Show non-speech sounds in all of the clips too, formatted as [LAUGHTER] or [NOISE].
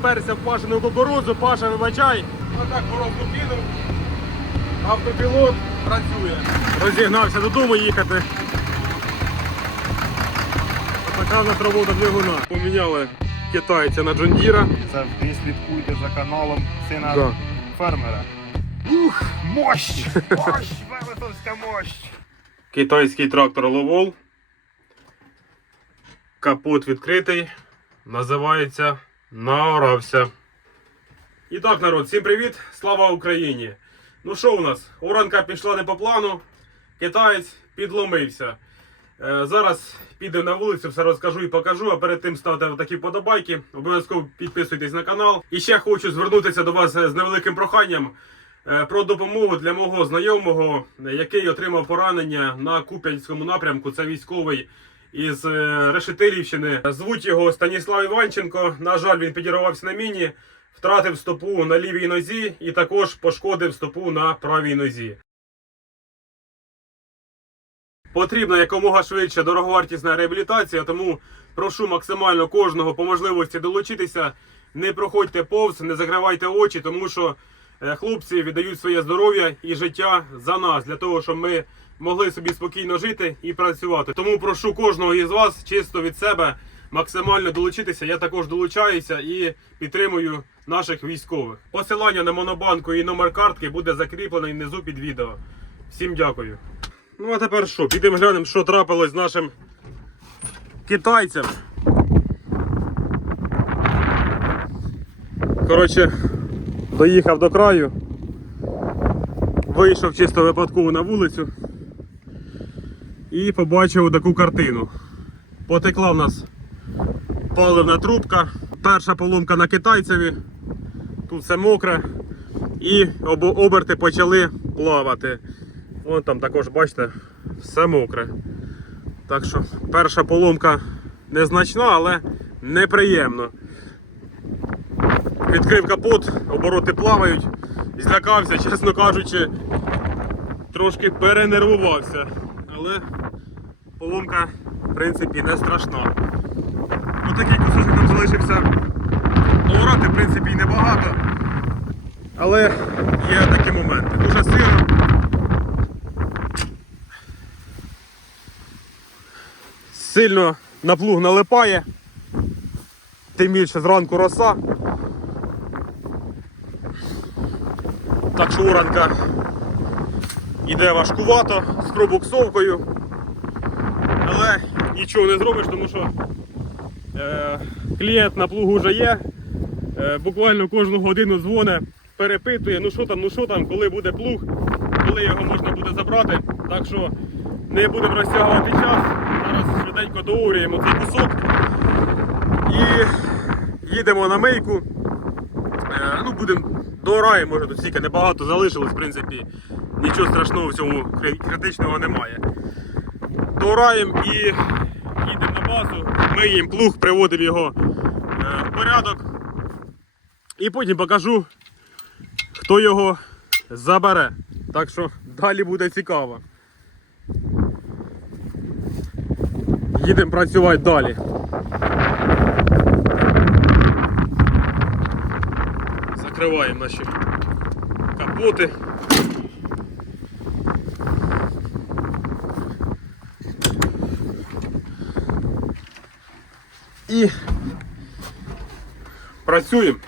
вперся в пашену кукурудзу, Паша, вибачай. Отак коробку кинув. Автопілот працює. Розігнався додому їхати. Така в нас робота двигуна. Поміняли китайця на Джондіра. Це ви слідкуйте за каналом сина Да. фермера. Ух, мощ! Мощ! Велетовська мощ! Китайський трактор Ловол. Капот відкритий. Називається Наорався. І так, народ, всім привіт! Слава Україні! Ну що у нас? Оранка пішла не по плану. Китаєць підломився. Е, зараз підемо на вулицю, все розкажу і покажу. А перед тим ставте такі подобайки. Обов'язково підписуйтесь на канал. І ще хочу звернутися до вас з невеликим проханням е, про допомогу для мого знайомого, е, який отримав поранення на Куп'янському напрямку. Це військовий із е, Решетилівщини. Звуть його Станіслав Іванченко. На жаль, він підірвався на міні, втратив стопу на лівій нозі і також пошкодив стопу на правій нозі. Потрібна якомога швидше дороговартісна реабілітація, тому прошу максимально кожного по можливості долучитися. Не проходьте повз, не закривайте очі, тому що е, хлопці віддають своє здоров'я і життя за нас, для того, щоб ми могли собі спокійно жити і працювати. Тому прошу кожного із вас чисто від себе максимально долучитися. Я також долучаюся і підтримую наших військових. Посилання на монобанку і номер картки буде закріплений внизу під відео. Всім дякую. Ну а тепер що? Підемо глянемо, що трапилось з нашим китайцем. Коротше, доїхав до краю. Вийшов чисто випадково на вулицю і побачив таку картину. Потекла в нас паливна трубка. Перша поломка на китайцеві. Тут все мокре. І оберти почали плавати. Вон там також, бачите, все мокре. Так що перша поломка незначна, але неприємно. Відкрив капот, обороти плавають, злякався, [LAUGHS] чесно кажучи, трошки перенервувався. Але поломка, в принципі, не страшна. Отакий кусочок там залишився. Орати, в принципі, і небагато. Але є такі моменти. Дуже сиро. Сильно на плуг налипає. Тим більше зранку роса. Так що уранка йде важкувато з пробуксовкою. Але нічого не зробиш, тому що е, клієнт на плугу вже є. Е, буквально кожну годину дзвоне, перепитує, ну що там, ну що там, коли буде плуг, коли його можна буде забрати. Так що не будемо розтягувати час. Зараз швиденько доурюємо цей кусок і їдемо на мийку. Е, ну, будемо доораємо, може тут стільки небагато залишилось, в принципі, нічого страшного в цьому критичного немає. Доораємо і їдемо на базу, миємо плуг, приводимо його е, в порядок. І потім покажу, хто його забере. Так що далі буде цікаво. Їдемо працювати далі. Закриваємо наші капоти. І працюємо.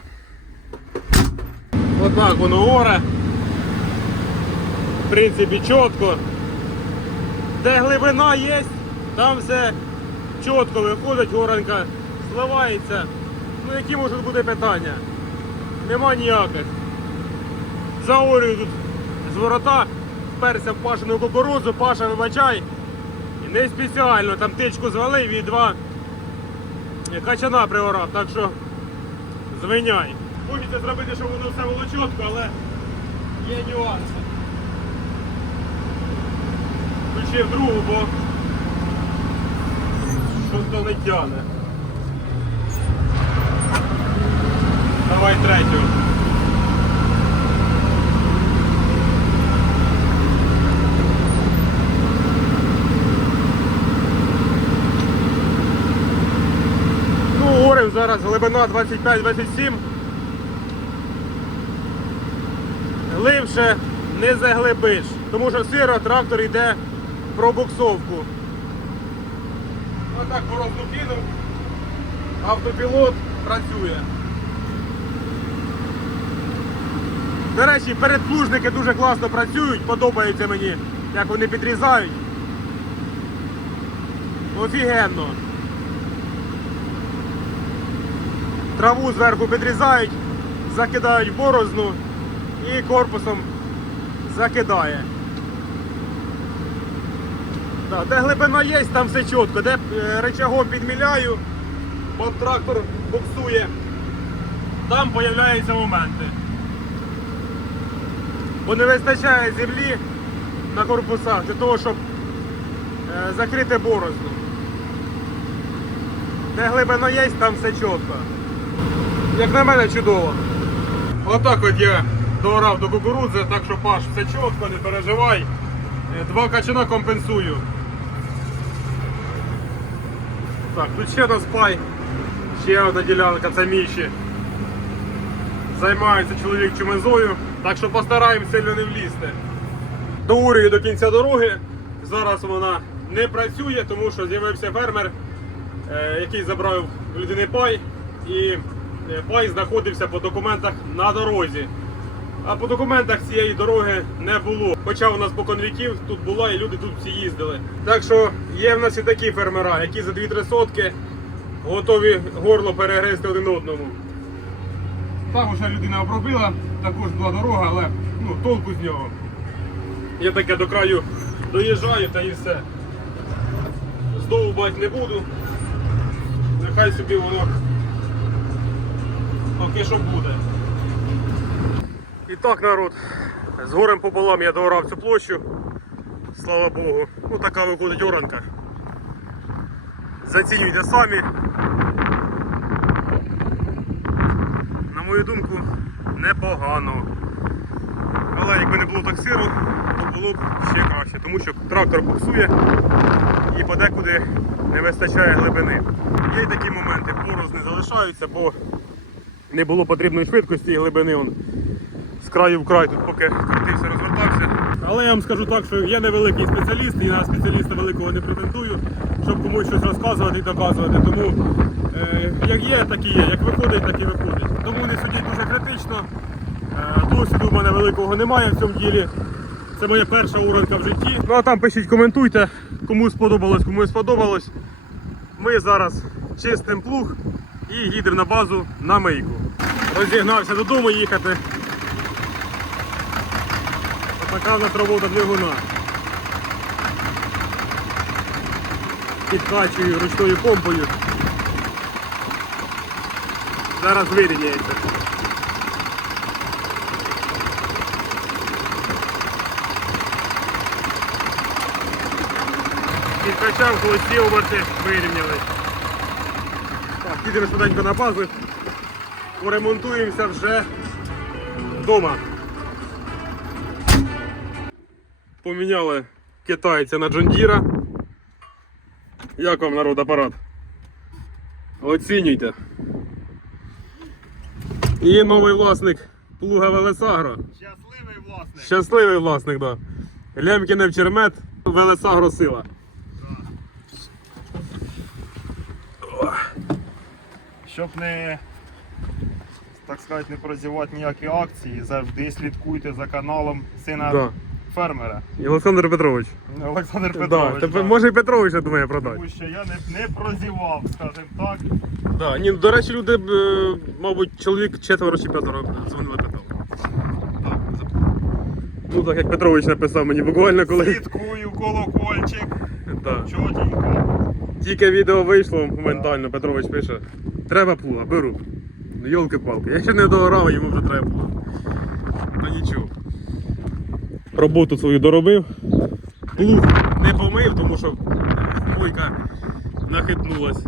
Отак воно оре. В принципі, чітко. Де глибина є, там все чітко виходить, оранка зливається. Ну які можуть бути питання? Нема ніяких. Заорюю тут з ворота, вперся в пашену кукурудзу, паша вибачай. І не спеціально там тичку звалив і два качана приорав, так що звиняй. Хочеться зробити, щоб воно все було чітко, але є нюанси. Включив другу, бо щось то не тяне. Давай третю. Ну, орив зараз глибина 25-27. Глибше не заглибиш, тому що сиро трактор йде в пробуксовку. Отак борозну кинув, автопілот працює. До речі, передплужники дуже класно працюють, подобається мені, як вони підрізають. Офігенно. Траву зверху підрізають, закидають борозну і корпусом закидає. Да, де глибина є, там все чітко. Де е, рычагом підміляю, бо трактор буксує, там з'являються моменти. Бо не вистачає землі на корпусах для того, щоб е, закрити борозну. Де глибина є, там все чітко. Як на мене чудово. Отак от я доорав до кукурудзи, так що паш, все чітко, не переживай. Е, Два качана компенсую. Так, тут ще на спай. Ще одна ділянка, це Міші. Займається чоловік чумезою, так що постараємось сильно не влізти. Доурюю до кінця дороги. Зараз вона не працює, тому що з'явився фермер, е, який забрав людини пай, і е, знаходився по документах на дорозі. А по документах цієї дороги не було. Хоча у нас по конвіків тут була і люди тут всі їздили. Так що є в нас і такі фермера, які за 2-3 сотки готові горло перегризти один одному. Там вже людина обробила, також була дорога, але ну, толку з нього. Я таке до краю доїжджаю та і все. Здовбать не буду. Нехай собі воно поки що буде. І так, народ, з горем пополам я доорав цю площу. Слава Богу. Ну така виходить оранка. Зацінюйте самі. На мою думку, непогано. Але якби не було так сиро, то було б ще краще, тому що трактор буксує і подекуди не вистачає глибини. Є й такі моменти, порозни залишаються, бо не було потрібної швидкості і глибини. Он з краю в край, тут поки крутився, розвертався. Але я вам скажу так, що я не великий спеціаліст і на спеціаліста великого не претендую, щоб комусь щось розказувати і доказувати. Тому е, як є, так і є, як виходить, так і виходить. Тому не судіть дуже критично. Е, досвіду в мене великого немає в цьому ділі. Це моя перша уранка в житті. Ну а там пишіть, коментуйте, кому сподобалось, кому не сподобалось. Ми зараз чистимо плуг і їдемо на базу на мийку. Розігнався додому їхати. Така в нас робота двигуна. Підкачую ручною помпою. Зараз вирівняється. Підкачав, холості оберти вирівнялись. Так, підемо швиденько на базу. Поремонтуємося вже вдома. Поміняли китайця на Джондіра. Як вам народ апарат? Оцінюйте. І новий власник плуга Велесагро. Щасливий власник. Щасливий власник, так. Да. Лемкінев чермет, Велесагро сила. Щоб не, так сказати, не прозівати ніякі акції, завжди слідкуйте за каналом сина Да. фермера. І Олександр Петрович. Олександр Да, Петрович. тепер, да. може і Петровича думає продати. Тому що я не, не прозівав, скажімо так. Да. Ні, до речі, люди, е, мабуть, чоловік четверо чи п'ятеро дзвонили питав. Ну так як Петрович написав мені буквально коли. Слідкую колокольчик. Да. Чотенько. Тільки відео вийшло моментально, Петрович пише. Треба плуга, беру. Ну йолки-палки. Я ще не доорав, йому вже треба плуга. Ну нічого. Роботу свою доробив. Плуг не помив, тому що бойка нахитнулась.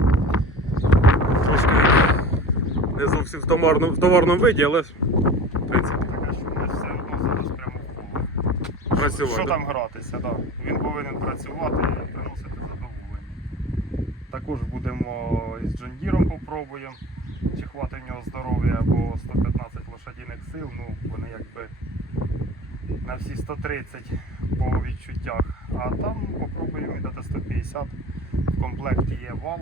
Трошки не зовсім в товарному, в товарному виді, але в принципі Таке, що все одно зараз прямо в поле. працювати. Що там гратися, да. Він повинен працювати і приносити. Також будемо із Джондіром попробуємо. чи хватить в нього здоров'я або 115 лошадиних сил, ну вони якби на всі 130 по відчуттях. А там попробуємо дати 150. В комплекті є вал.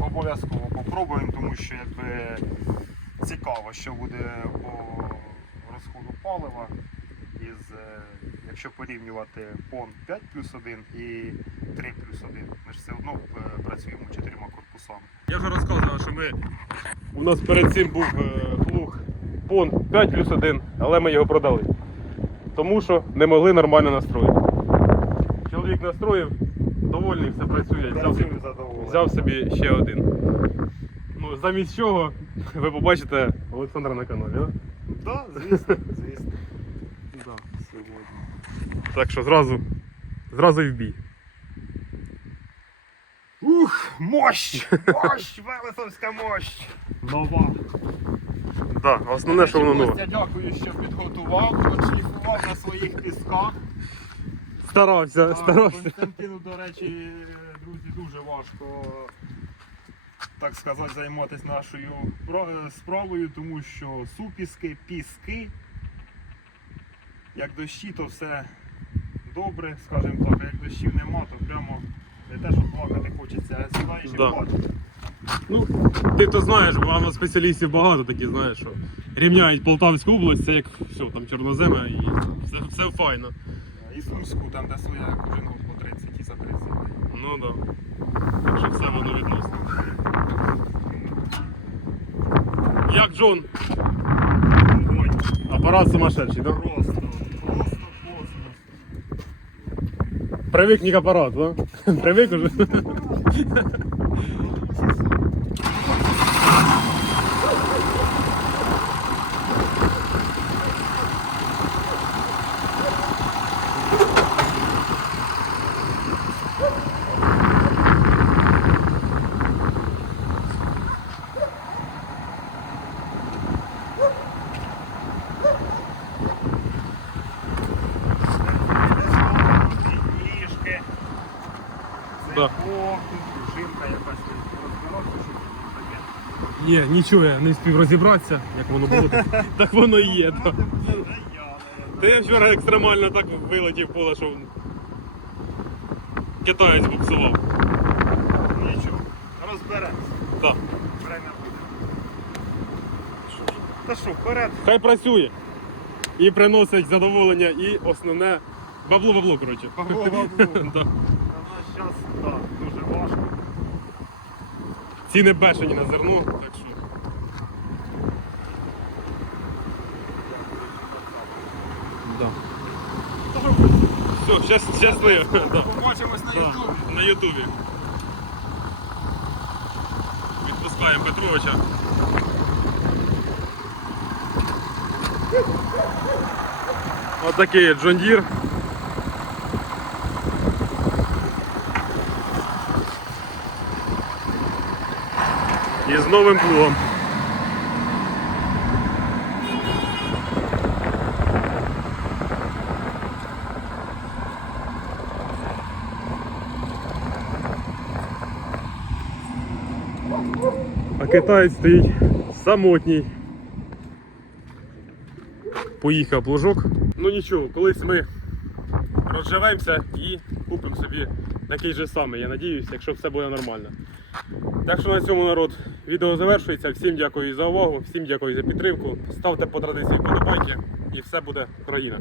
Обов'язково попробуємо, тому що якби цікаво, що буде по розходу палива із, е, якщо порівнювати пон 5 плюс 1 і 3 плюс 1. Ми ж все одно е, працюємо чотирма корпусами. Я вже розказував, що ми. У нас перед цим був е, плуг Пон 5 плюс 1, але ми його продали. Тому що не могли нормально настроїти. Чоловік настроїв, довольний, все працює. Взяв, собі- взяв собі ще один. Ну, замість чого ви побачите Олександра на каналі. Да? Да, звісно. Так що зразу, зразу і в бій. Ух, мощь! Мощь! Велесовська мощь! Нова. Да, основне, що воно нове. Костя, дякую, що підготував, пошліфував на своїх пісках. Старався, А, старався. Константину, до речі, друзі, дуже важко, так сказати, займатися нашою про- справою, тому що супіски, піски, як дощі, то все добре, скажімо так, а як дощів нема, то прямо не те, що плакати хочеться, а сідаєш і Да. плачеш. Ну, ти то знаєш, бо воно спеціалістів багато такі, знаєш, що рівняють Полтавську область, це як все, там чорнозема і все, все файно. І Сумську, там де своя кожен год по 30 і за 30. Ну так. Да. Так що все воно відносно. Як Джон? Ой, Апарат сумасшедший, да? просто Привик не к аппарату, да? Привык уже? [LAUGHS] Да. Пружинка якась розбирався, що це таке. Ні, нічого, я не встиг розібратися, як воно було. [LAUGHS] Так воно і є. Та я вчора екстремально так вилетів поле, що китаєць буксував. Нічого, розберемося. Так. Время буде. Та що, вперед. Хай працює. І приносить задоволення, і основне бабло-бабло, коротше. Бабло-бабло. [LAUGHS] Да. На наш час так, дуже важко. Ціни бешені на зерно, так що. Да. Все, щас, щасливо. [LAUGHS] Да. Побачимось на ютубі. На Ютубі. Відпускаємо Петровича. Отакий Джон з новим плугом. А китаєць стоїть самотній. Поїхав плужок. Ну нічого, колись ми розживемося і купимо собі такий же самий, я надіюсь, якщо все буде нормально. Так що на цьому народ відео завершується. Всім дякую за увагу, всім дякую за підтримку. Ставте по традиції вподобайки і все буде Україна.